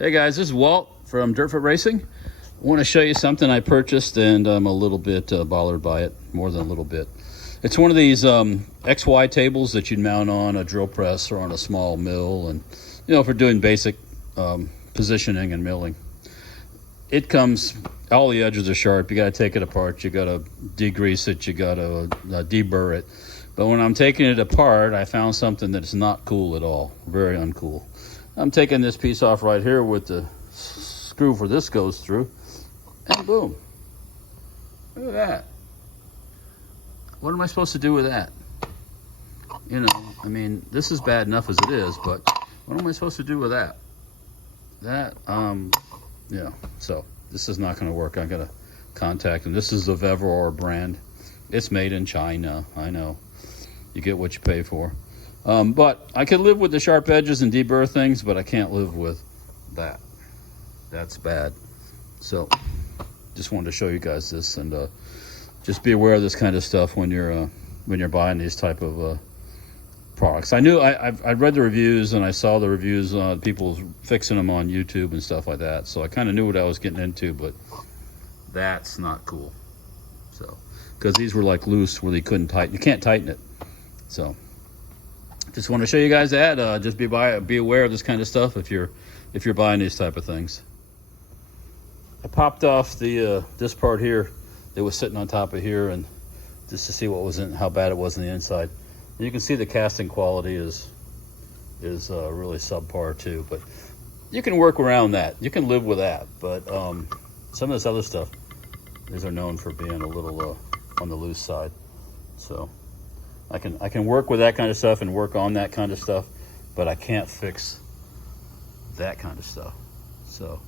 Hey guys, this is Walt from Dirtfoot Racing. I want to show you something I purchased and I'm a little bit bothered by it, more than a little bit. It's one of these XY tables that you'd mount on a drill press or on a small mill, and for doing basic positioning and milling. It comes, all the edges are sharp. You got to take it apart, you got to degrease it, you got to deburr it. But when I'm taking it apart, I found something that's not cool at all, very uncool. I'm taking this piece off right here with the screw for this goes through, and boom. Look at that. What am I supposed to do with that? I mean, this is bad enough as it is, but what am I supposed to do with that? So this is not going to work. I got to contact them. This is the Vevor brand. It's made in China, I know. You get what you pay for. But I can live with the sharp edges and deburr things, but I can't live with that. That's bad. So just wanted to show you guys this, and just be aware of this kind of stuff when you're buying these type of products. I read the reviews, and I saw the reviews on people fixing them on YouTube and stuff like that. So I kind of knew what I was getting into, but that's not cool. So, because these were like loose where they couldn't tighten. You can't tighten it. So just want to show you guys that. Just be aware of this kind of stuff if you're buying these type of things. I popped off the this part here that was sitting on top of here, and just to see what was in, how bad it was on the inside. And you can see the casting quality is really subpar too. But you can work around that. You can live with that. But some of this other stuff, these are known for being a little on the loose side. So I can work with that kind of stuff and work on that kind of stuff, but I can't fix that kind of stuff. So